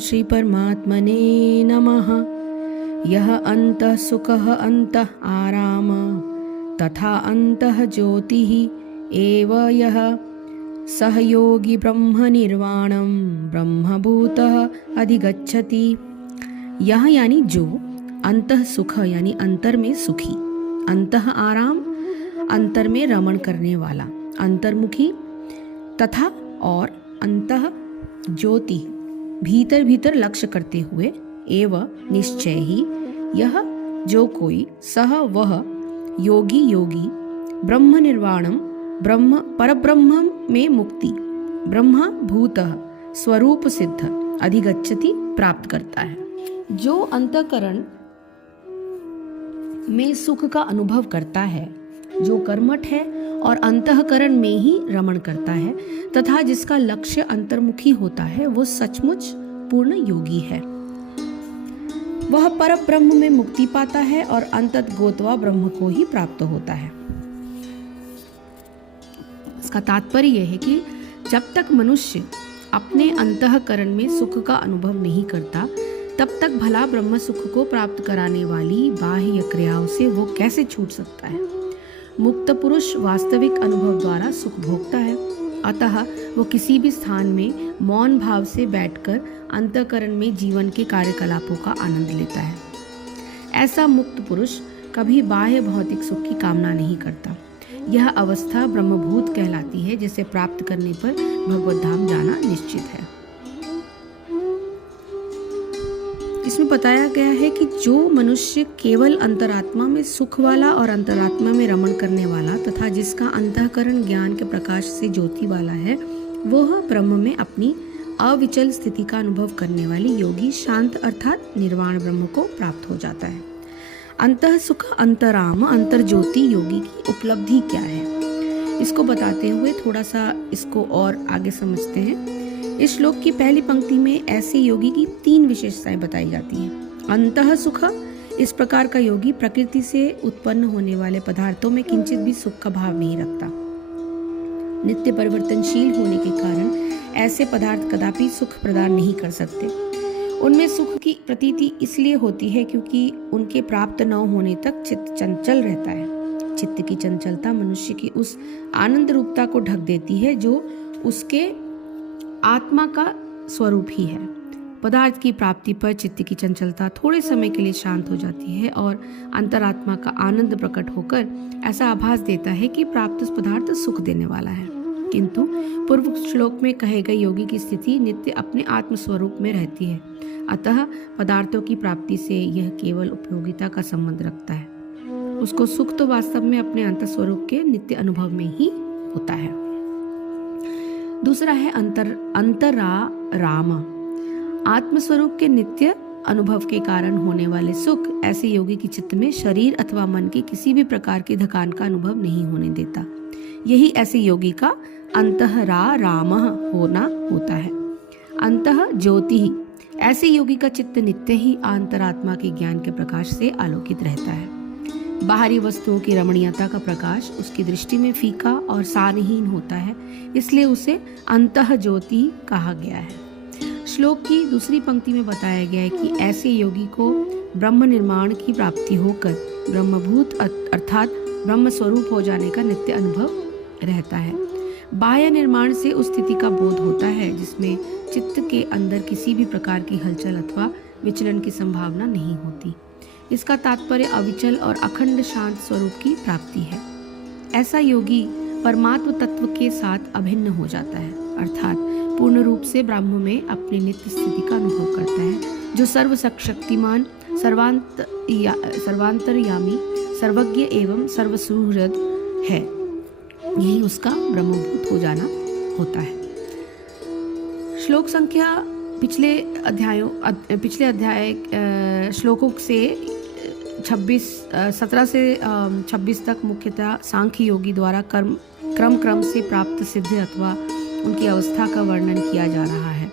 श्री परमात्मने नमः। यह अंतः सुखः अंतः आराम तथा अंतः ज्योतिः एव यः सहयोगी ब्रह्म निर्वाणम ब्रह्मभूतः अधिगच्छति। यह यानी जो, अंतः सुख यानी अंतर में सुखी, अंतः आराम अंतर में रमण करने वाला, अंतर्मुखी, तथा और अंतः ज्योति भीतर भीतर लक्ष्य करते हुए, एवं निश्चय ही यह जो कोई, सह वह, योगी योगी, ब्रह्म निर्वाणम ब्रह्म परब्रह्म में मुक्ति, ब्रह्म भूतः स्वरूप सिद्ध अधिगच्छति प्राप्त करता है। जो अंतःकरण में सुख का अनुभव करता है, जो कर्मठ है और अंतःकरण में ही रमण करता है तथा जिसका लक्ष्य अंतर्मुखी होता है, वो सचमुच पूर्ण योगी है। वह परब्रह्म में मुक्ति पाता है और अंतत गोतवा ब्रह्म को ही प्राप्त होता है। इसका तात्पर्य यह है कि जब तक मनुष्य अपने अंतःकरण में सुख का अनुभव नहीं करता, तब तक भला ब्रह्म सुख को प्राप्त कराने वाली बाह्य क्रियाओं से वो कैसे छूट सकता है। मुक्त पुरुष वास्तविक अनुभव द्वारा सुख भोगता है, अतः वो किसी भी स्थान में मौन भाव से बैठकर अंतःकरण में जीवन के कार्यकलापों का आनंद लेता है। ऐसा मुक्त पुरुष कभी बाह्य भौतिक सुख की कामना नहीं करता। यह अवस्था ब्रह्मभूत कहलाती है, जिसे प्राप्त करने पर भगवत धाम जाना निश्चित है। इसमें बताया गया है कि जो मनुष्य केवल अंतरात्मा में सुख वाला और अंतरात्मा में रमण करने वाला तथा जिसका अंतःकरण ज्ञान के प्रकाश से ज्योति वाला है, वह ब्रह्म में अपनी अविचल स्थिति का अनुभव करने वाली योगी शांत अर्थात निर्वाण ब्रह्म को प्राप्त हो जाता है। अंतः सुख अंतराम अंतर ज्योति योगी की उपलब्धि क्या है, इसको बताते हुए थोड़ा सा इसको और आगे समझते हैं। इस श्लोक की पहली पंक्ति में ऐसे योगी की 3 विशेषताएं बताई जाती हैं। अंतः सुख, इस प्रकार का योगी प्रकृति से उत्पन्न होने वाले पदार्थों में किंचित भी सुख का भाव नहीं रखता। नित्य परिवर्तनशील होने के कारण ऐसे पदार्थ कदापि सुख प्रदान नहीं कर सकते। उनमें सुख की प्रतीति इसलिए होती है क्योंकि उनके प्राप्त न होने तक चित्त चंचल रहता है। चित्त की चंचलता मनुष्य की उस आनंद रूपता को ढक देती है जो उसके आत्मा का स्वरूप ही है। पदार्थ की प्राप्ति पर चित्त की चंचलता थोड़े समय के लिए शांत हो जाती है और अंतरात्मा का आनंद प्रकट होकर ऐसा आभास देता है कि प्राप्त पदार्थ सुख देने वाला है। किंतु पूर्व श्लोक में कहे गए योगी की स्थिति नित्य अपने आत्म स्वरूप में रहती है, अतः पदार्थों की प्राप्ति से यह केवल उपयोगिता का संबंध रखता है। उसको सुख तो वास्तव में अपने अंत स्वरूप के नित्य अनुभव में ही होता है। दूसरा है अंतराराम, आत्मस्वरूप के नित्य अनुभव के कारण होने वाले सुख ऐसे योगी की चित्त में शरीर अथवा मन के किसी भी प्रकार की थकान का अनुभव नहीं होने देता। यही ऐसे योगी का अंतराराम होना होता है। अंतः ज्योति ही, ऐसे योगी का चित्त नित्य ही अंतरात्मा के ज्ञान के प्रकाश से आलोकित रहता है। बाहरी वस्तुओं की रमणीयता का प्रकाश उसकी दृष्टि में फीका और सारहीन होता है, इसलिए उसे अंतः ज्योति कहा गया है। श्लोक की दूसरी पंक्ति में बताया गया है कि ऐसे योगी को ब्रह्म निर्माण की प्राप्ति होकर ब्रह्मभूत अर्थात ब्रह्म स्वरूप हो जाने का नित्य अनुभव रहता है। बाह्य निर्माण से उस स्थिति का बोध होता है जिसमें चित्त के अंदर किसी भी प्रकार की हलचल अथवा विचलन की संभावना नहीं होती। इसका तात्पर्य अविचल और अखंड शांत स्वरूप की प्राप्ति है। ऐसा योगी परमात्म तत्व के साथ अभिन्न हो जाता है, अर्थात पूर्ण रूप से ब्रह्म में अपनी नित्य स्थिति का अनुभव करता है, जो सर्वशक्तिमान, सर्वांतरयामी, सर्वज्ञ एवं सर्वसुहृद है। यही उसका ब्रह्मभूत हो जाना होता है। श्लोक संख्या पिछले अध्याय श्लोकों से 17 से 26 तक मुख्यतः सांख्य योगी द्वारा क्रम से प्राप्त सिद्धि अथवा उनकी अवस्था का वर्णन किया जा रहा है।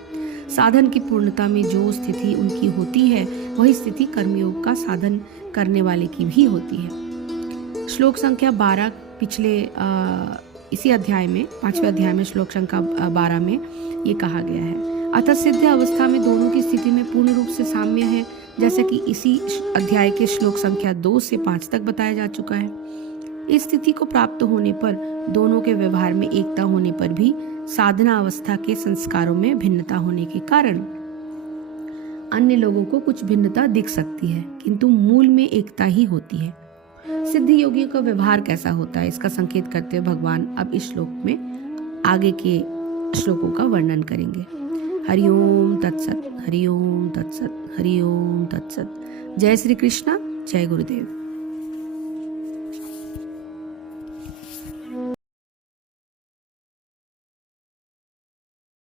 साधन की पूर्णता में जो स्थिति उनकी होती है, वही स्थिति कर्मयोग का साधन करने वाले की भी होती है। श्लोक संख्या 12 पिछले इसी अध्याय में 5वें अध्याय में श्लोक संख्या 12 में ये कहा गया है। अतः सिद्ध अवस्था में दोनों की स्थिति में पूर्ण रूप से साम्य है, जैसा कि इसी अध्याय के श्लोक संख्या 2 से 5 तक बताया जा चुका है। इस स्थिति को प्राप्त होने पर दोनों के व्यवहार में एकता होने पर भी साधना अवस्था के संस्कारों में भिन्नता होने के कारण अन्य लोगों को कुछ भिन्नता दिख सकती है, किंतु मूल में एकता ही होती है। सिद्ध योगियों का व्यवहार कैसा होता है, इसका संकेत करते हुए भगवान अब इस श्लोक में आगे के श्लोकों का वर्णन करेंगे। हरिओम तत्सत, हरिओम तत्सत, हरिओम तत्सत। जय श्री कृष्णा, जय गुरुदेव।